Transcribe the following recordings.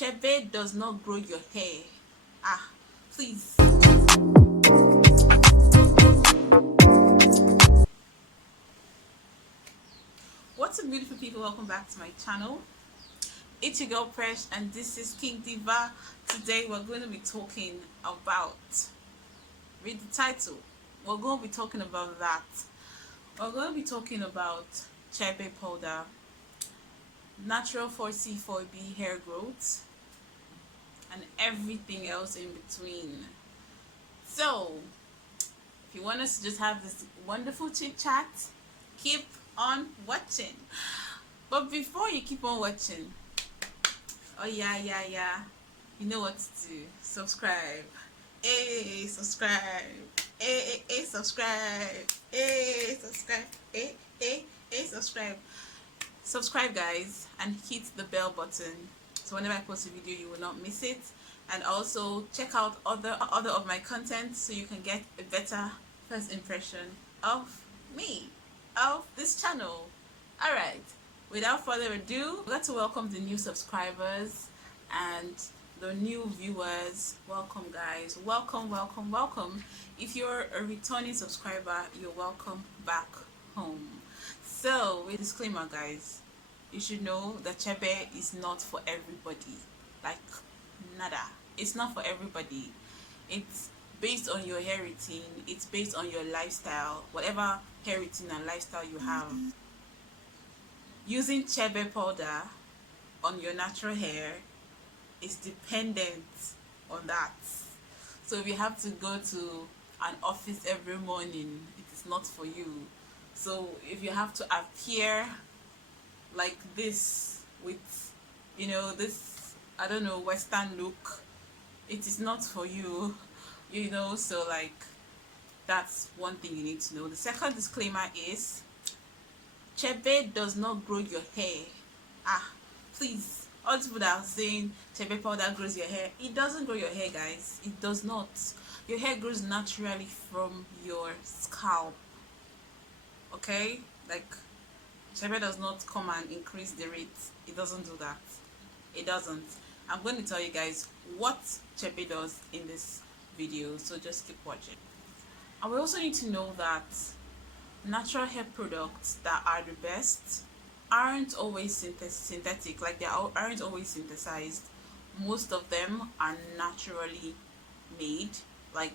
Chebe does not grow your hair. Please. What's up, beautiful people? Welcome back to my channel. It's your girl Presh, and this is King Diva. Today we're going to be talking about, read the title, we're going to be talking about that. We're going to be talking about Chebe powder, natural 4C4B hair growth, and everything else in between. So if you want us to just have this wonderful chit chat, keep on watching. But before you keep on watching, oh yeah, you know what to do. Subscribe. Hey, subscribe. Hey, subscribe. Hey, subscribe. Hey, subscribe. Subscribe, guys, and hit the bell button so whenever I post a video you will not miss it. And also check out other of my content so you can get a better first impression of me, of this channel. All right, without further ado, I'd like to welcome the new subscribers and the new viewers. Welcome, guys. Welcome. If you're a returning subscriber, you're welcome back home. So, with disclaimer, guys, you should know that Chebe is not for everybody. Like, nada. It's not for everybody. It's based on your hair routine. It's based on your lifestyle. Whatever hair routine and lifestyle you have. Using Chebe powder on your natural hair is dependent on that. So if you have to go to an office every morning, it is not for you. So if you have to appear like this with, this, I don't know, Western look, it is not for you, so like, that's one thing you need to know. The second disclaimer is, Chebe does not grow your hair. Please, all the people that are saying Chebe powder grows your hair, it doesn't grow your hair, guys. It does not. Your hair grows naturally from your scalp. Okay, like, Chebe does not come and increase the rate. It doesn't do that. It doesn't. I'm going to tell you guys what Chebe does in this video, so just keep watching. And we also need to know that natural hair products that are the best aren't always synthetic, like they aren't always synthesized. Most of them are naturally made, like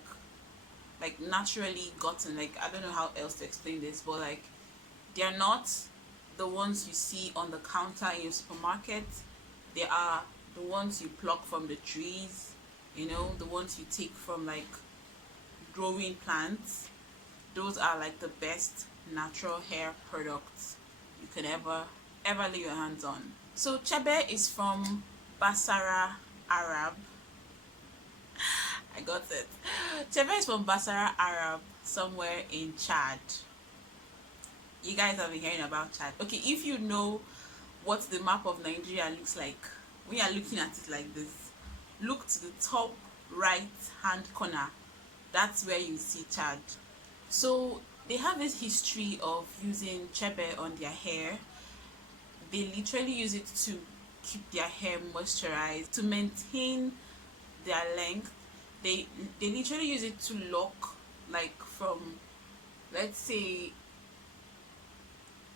naturally gotten. Like, I don't know how else to explain this, but like, they're not the ones you see on the counter in your supermarket. They are the ones you pluck from the trees, the ones you take from like growing plants. Those are like the best natural hair products you can ever lay your hands on. So Chebe is from Basara, Arab. I got it. Chebe is from Basara, Arab, somewhere in Chad. You guys have been hearing about Chad. Okay, if you know what the map of Nigeria looks like, when you're looking at it like this, look to the top right hand corner. That's where you see Chad. So they have this history of using Chebe on their hair. They literally use it to keep their hair moisturized, to maintain their length. They literally use it to lock, like, from, let's say,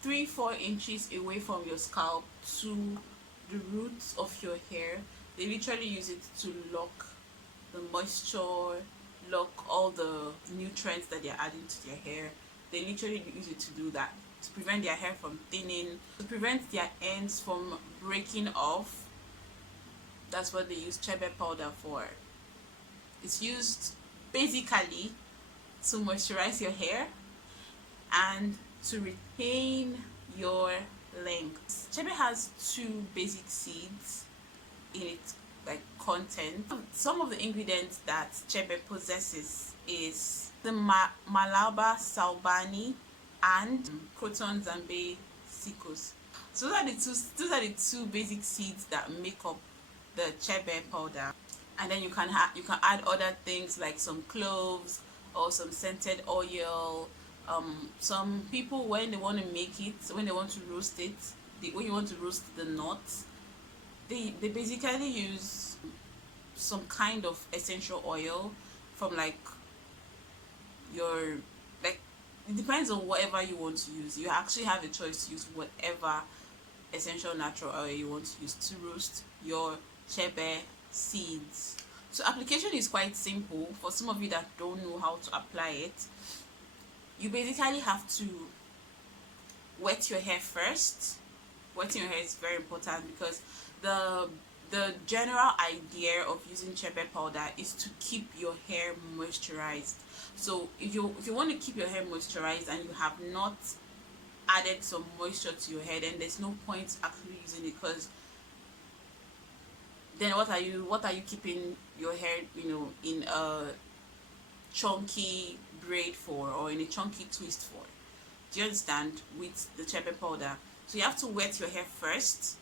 3-4 inches away from your scalp to the roots of your hair. They literally use it to lock the moisture, lock all the nutrients that they're adding to their hair. They literally use it to do that, to prevent their hair from thinning, to prevent their ends from breaking off. That's what they use Chebe powder for. It's used basically to moisturize your hair and to retain your length. Chebe has 2 basic seeds in its like content. Some of the ingredients that Chebe possesses is the Malaba Salbani and Croton Zambe Sikus. So those are the two basic seeds that make up the Chebe powder. And then you can add other things like some cloves or some scented oil. Some people, when they want to make it, when they want to roast it, when you want to roast the nuts, They basically use some kind of essential oil from like your, like, it depends on whatever you want to use. You actually have a choice to use whatever essential natural oil you want to use to roast your chebe seeds. So application is quite simple. For some of you that don't know how to apply it, you basically have to wet your hair first. Wetting your hair is very important because the general idea of using chebe powder is to keep your hair moisturized. So if you want to keep your hair moisturized and you have not added some moisture to your hair, then there's no point actually using it, because then what are you keeping your hair, in a chunky braid for, or in a chunky twist for? Do you understand? With the chebe powder, so you have to wet your hair first.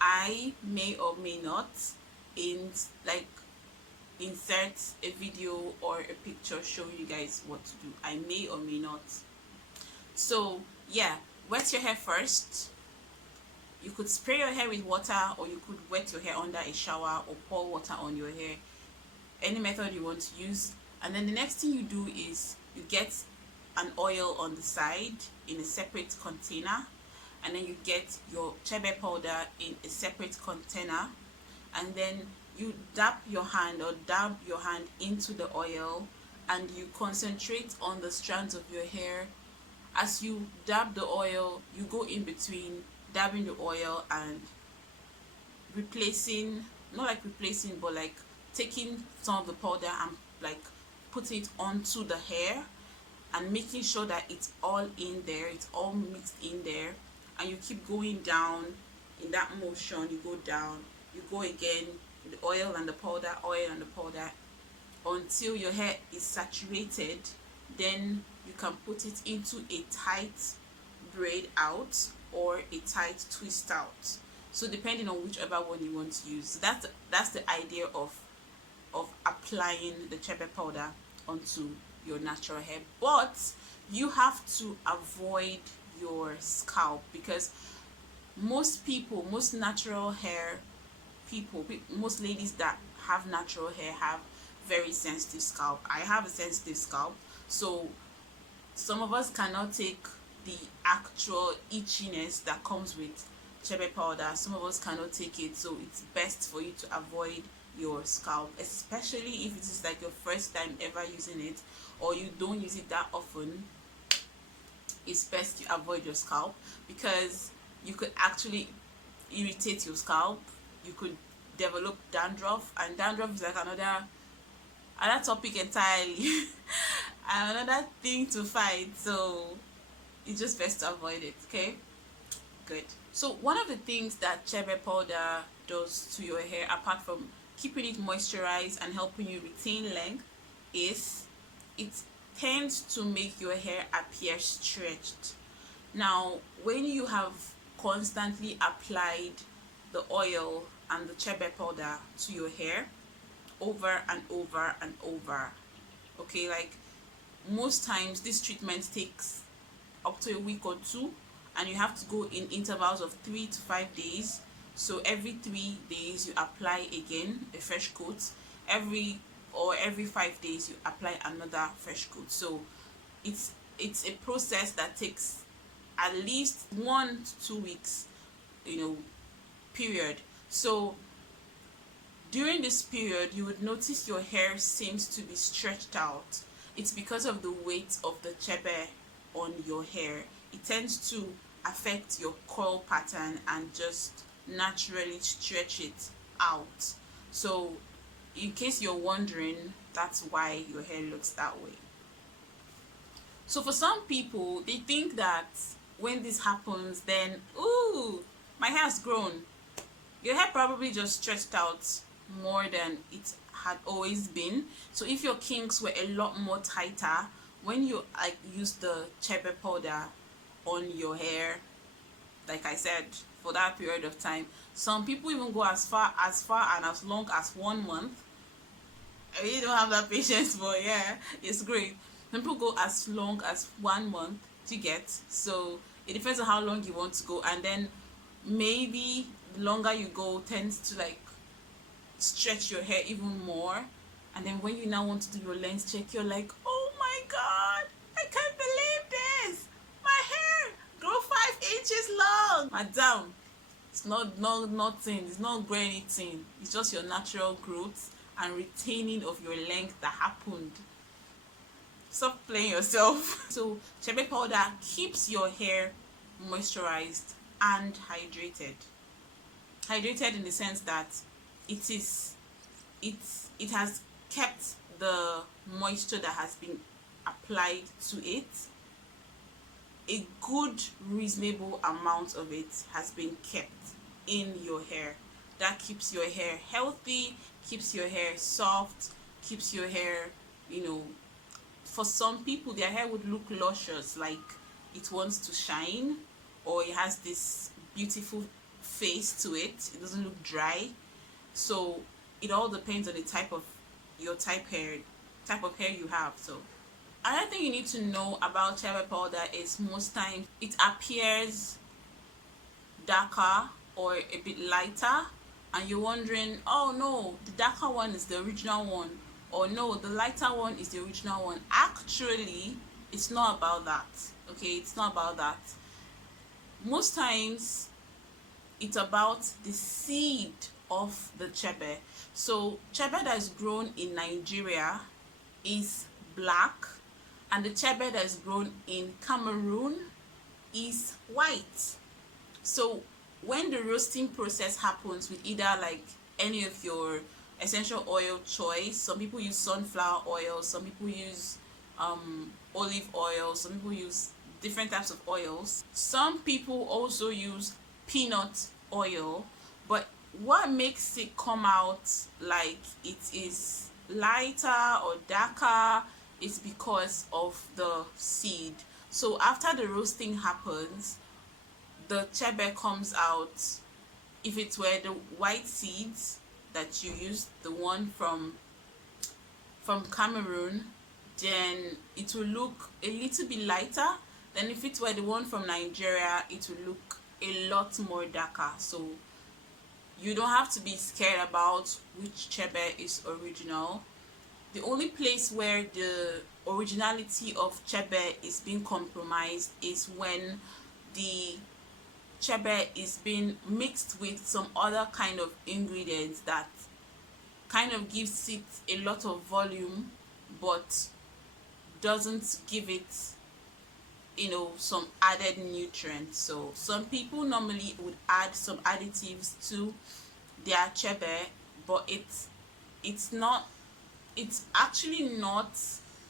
I may or may not in like insert a video or a picture showing you guys what to do. I may or may not. So yeah, wet your hair first. You could spray your hair with water, or you could wet your hair under a shower or pour water on your hair, any method you want to use. And then the next thing you do is you get an oil on the side in a separate container, and then you get your chebe powder in a separate container, and then you dab your hand into the oil, and you concentrate on the strands of your hair. As you dab the oil, you go in between dabbing the oil and replacing, not like replacing, but like taking some of the powder and like putting it onto the hair and making sure that it's all in there, it's all mixed in there. And you keep going down in that motion. You go down, you go again, the oil and the powder, until your hair is saturated. Then you can put it into a tight braid out or a tight twist out, so depending on whichever one you want to use. That's the idea of applying the chebe powder onto your natural hair. But you have to avoid your scalp, because most natural hair people, most ladies that have natural hair have very sensitive scalp. I have a sensitive scalp, so some of us cannot take the actual itchiness that comes with chebe powder. Some of us cannot take it, so it's best for you to avoid your scalp, especially if it is like your first time ever using it, or you don't use it that often. It's best to avoid your scalp, because you could actually irritate your scalp. You could develop dandruff, and dandruff is like another topic entirely. Another thing to fight, so it's just best to avoid it. Okay, good. So one of the things that chebe powder does to your hair, apart from keeping it moisturized and helping you retain length, is it tends to make your hair appear stretched. Now, when you have constantly applied the oil and the chebe powder to your hair over and over and over, okay, like most times this treatment takes up to a week or two, and you have to go in intervals of 3 to 5 days. So every 3 days you apply again a fresh coat, every 5 days you apply another fresh coat. So it's a process that takes at least 1 to 2 weeks, period. So during this period, you would notice your hair seems to be stretched out. It's because of the weight of the chebe on your hair. It tends to affect your curl pattern and just naturally stretch it out. So in case you're wondering, that's why your hair looks that way. So for some people, they think that when this happens, then, ooh, my hair has grown. Your hair probably just stretched out more than it had always been. So if your kinks were a lot more tighter, when you use the chebe powder on your hair, like I said, for that period of time, some people even go as far and as long as 1 month. I really don't have that patience, but yeah, it's great. Some people go as long as 1 month to get. So it depends on how long you want to go, and then maybe the longer you go tends to like stretch your hair even more. And then when you now want to do your length check, you're like, oh my god, I can't believe this, my hair grew 5 inches long. Madam, it's nothing, it's not growing anything, it's just your natural growth and retaining of your length that happened. Stop playing yourself. So Chebe powder keeps your hair moisturized and hydrated in the sense that it is it has kept the moisture that has been applied to it. A good reasonable amount of it has been kept in your hair. That keeps your hair healthy, keeps your hair soft, keeps your hair, you know, for some people their hair would look luscious, like it wants to shine, or it has this beautiful face to it. It doesn't look dry. So it all depends on the type of type of hair you have. So another thing you need to know about Chebe powder is most times it appears darker or a bit lighter, and you're wondering, oh no, the darker one is the original one, or no, the lighter one is the original one. Actually, it's not about that. Okay, it's not about that. Most times it's about the seed of the Chebe. So Chebe that is grown in Nigeria is black, and the Chebe that is grown in Cameroon is white. So when the roasting process happens with either like any of your essential oil choice, some people use sunflower oil, some people use olive oil, some people use different types of oils, some people also use peanut oil. But what makes it come out like it is lighter or darker is because of the seed. So after the roasting happens, the Chebe comes out. If it were the white seeds that you used, the one from Cameroon, then it will look a little bit lighter. Then if it were the one from Nigeria, it will look a lot more darker. So you don't have to be scared about which Chebe is original. The only place where the originality of Chebe is being compromised is when the Chebe is being mixed with some other kind of ingredients that kind of gives it a lot of volume but doesn't give it, you know, some added nutrients. So some people normally would add some additives to their Chebe, but it's actually not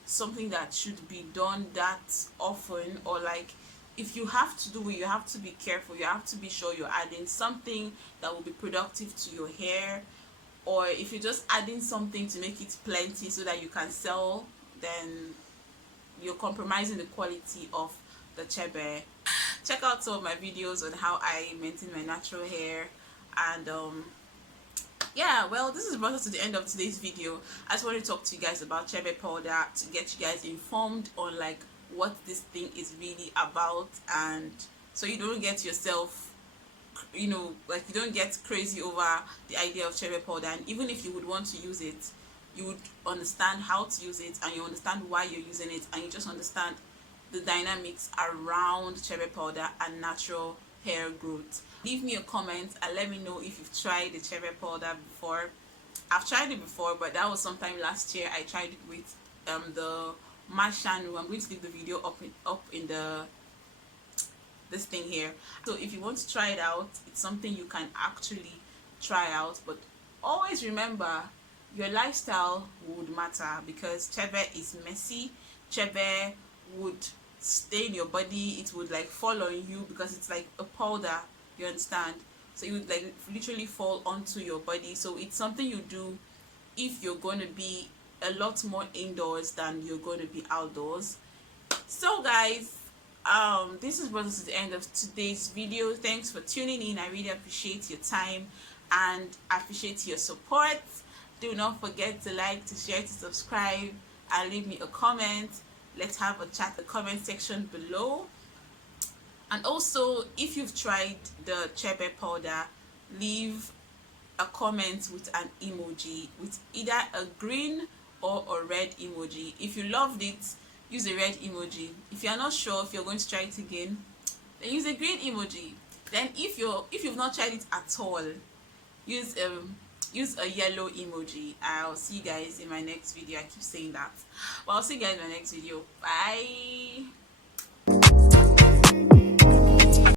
something that should be done that often. Or like, if you have to do it, you have to be careful. You have to be sure you're adding something that will be productive to your hair. Or if you're just adding something to make it plenty so that you can sell, then you're compromising the quality of the Chebe. Check out some of my videos on how I maintain my natural hair. And yeah, well, this has brought us to the end of today's video. I just want to talk to you guys about Chebe powder to get you guys informed on like what this thing is really about, and so you don't get yourself, you know, like you don't get crazy over the idea of Chebe powder. And even if you would want to use it, you would understand how to use it, and you understand why you're using it, and you just understand the dynamics around Chebe powder and natural hair growth. Leave me a comment and let me know if you've tried the Chebe powder before. I've tried it before, but that was sometime last year. I tried it with the Maishanu. I'm going to leave the video up in the this thing here. So if you want to try it out, it's something you can actually try out. But always remember, your lifestyle would matter, because Chebe is messy. Chebe would stay in your body. It would like fall on you because it's like a powder, you understand? So it would like literally fall onto your body. So it's something you do if you're going to be a lot more indoors than you're going to be outdoors. So guys, this is brought us to the end of today's video. Thanks for tuning in. I really appreciate your time and I appreciate your support. Do not forget to like, to share, to subscribe, and leave me a comment. Let's have a chat in the comment section below. And also, if you've tried the Chebe powder, leave a comment with an emoji, with either a green or a red emoji. If you loved it, use a red emoji. If you're not sure if you're going to try it again, then use a green emoji. Then if you've not tried it at all, use use a yellow emoji. I'll see you guys in my next video. I keep saying that, but I'll see you guys in my next video. Bye.